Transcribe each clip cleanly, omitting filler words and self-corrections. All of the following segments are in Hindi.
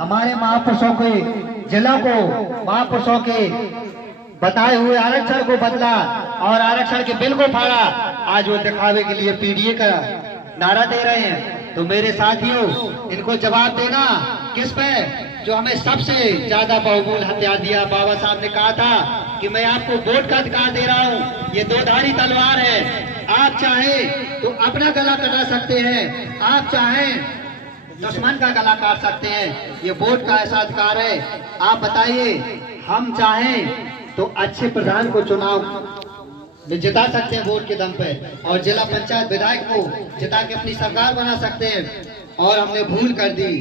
हमारे महापुरुषों के जिलों को, महापुरुषों के बताए हुए आरक्षण को बदला और आरक्षण के बिल को फाड़ा। आज वो दिखावे के लिए पीडीए का नारा दे रहे हैं। तो मेरे साथियों, इनको जवाब देना किस पे, जो हमें सबसे ज्यादा बहुमूल्य हथियार दिया। बाबा साहब ने कहा था कि मैं आपको वोट का अधिकार दे रहा हूँ, ये दो धारी तलवार है। आप चाहें तो अपना गला कटा सकते हैं, आप चाहें दुश्मन का गला काट सकते हैं। ये वोट का ऐसा अधिकार है। आप बताइए, हम चाहें तो अच्छे प्रधान को चुनाव में जिता सकते हैं वोट के दम पे, और जिला पंचायत विधायक को जिता के अपनी सरकार बना सकते हैं। और हमने भूल कर दी,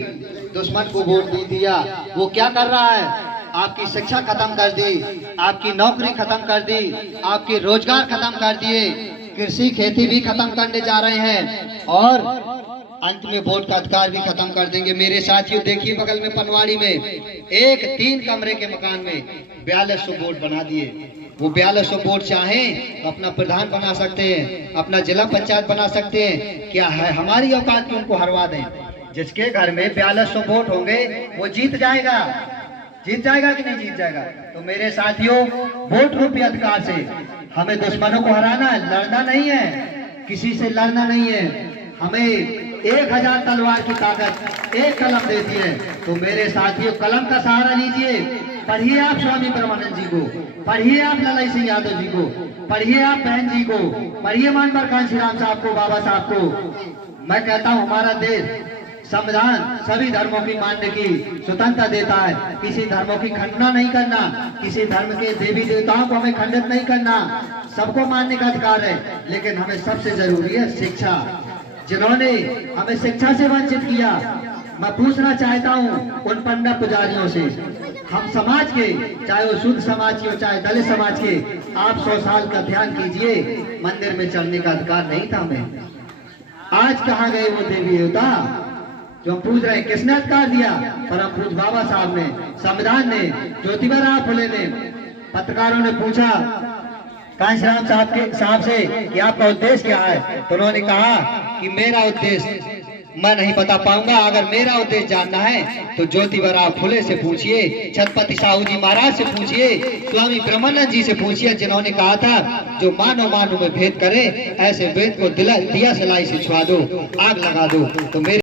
दुश्मन को वोट दे दिया। वो क्या कर रहा है, आपकी शिक्षा खत्म कर दी, आपकी नौकरी खत्म कर दी, आपके रोजगार खत्म कर दिए, कृषि खेती भी खत्म करने जा रहे हैं और अंत में वोट का अधिकार भी खत्म कर देंगे। मेरे साथियों, देखिए बगल में पनवाड़ी में एक 3 कमरे के मकान में 4200 वोट बना दिए। वो 4200 वोट चाहें तो अपना प्रधान बना सकते हैं, अपना जिला पंचायत बना सकते हैं। क्या है हमारी औकात कि उनको हरवा दें? जिसके घर में 4200 वोट होंगे वो जीत जाएगा। जीत जाएगा कि नहीं जीत जाएगा? तो मेरे साथियों, वोट रूपी अधिकार से हमें दुश्मनों को हराना है, लड़ना नहीं है, किसी से लड़ना नहीं है। हमें 1000 तलवार की ताकत एक कलम देती है। तो मेरे साथियों, कलम का सहारा लीजिए। पढ़िए आप स्वामी परमानंद जी को, पढ़िए आप ललाई सिंह यादव जी को, पढ़िए आप बहन जी को, पढ़िए मानवर कांशीराम साहब को, बाबा साहब को। मैं कहता हूँ, हमारा देश संविधान सभी धर्मों की मानने की स्वतंत्रता देता है। किसी धर्मों की खंडना नहीं करना, किसी धर्म के देवी देवताओं को हमें खंडित नहीं करना, सबको मानने का अधिकार है। लेकिन हमें सबसे जरूरी है शिक्षा। जिन्होंने हमें शिक्षा से वंचित किया, मैं पूछना चाहता हूं उन पंडित पुजारियों से, हम समाज के, चाहे वो शुद्ध समाज के हो चाहे दलित समाज के, आप 100 साल का ध्यान कीजिए, मंदिर में चढ़ने का अधिकार नहीं था हमें। आज कहाँ गए वो देवी देवता जो हम पूछ रहे हैं? किसने अधिकार दिया? परम पूज्य बाबा साहब ने, संविधान ने, ज्योतिबा राव फुले ने। पत्रकारों ने पूछा कांशीराम साहब से कि आपका उद्देश्य क्या है? तो उन्होंने कहा कि मेरा उद्देश्य मैं नहीं बता पाऊंगा। अगर मेरा उद्देश्य जानना है तो ज्योतिबा राव फुले से पूछिए, छत्रपति साहू जी महाराज से पूछिए, स्वामी ब्रह्मानंद जी से पूछिए, जिन्होंने कहा था जो मानव मानव में भेद करे, ऐसे भेद को दिया सलाई से छुआ दो, आग लगा दो। तो मेरे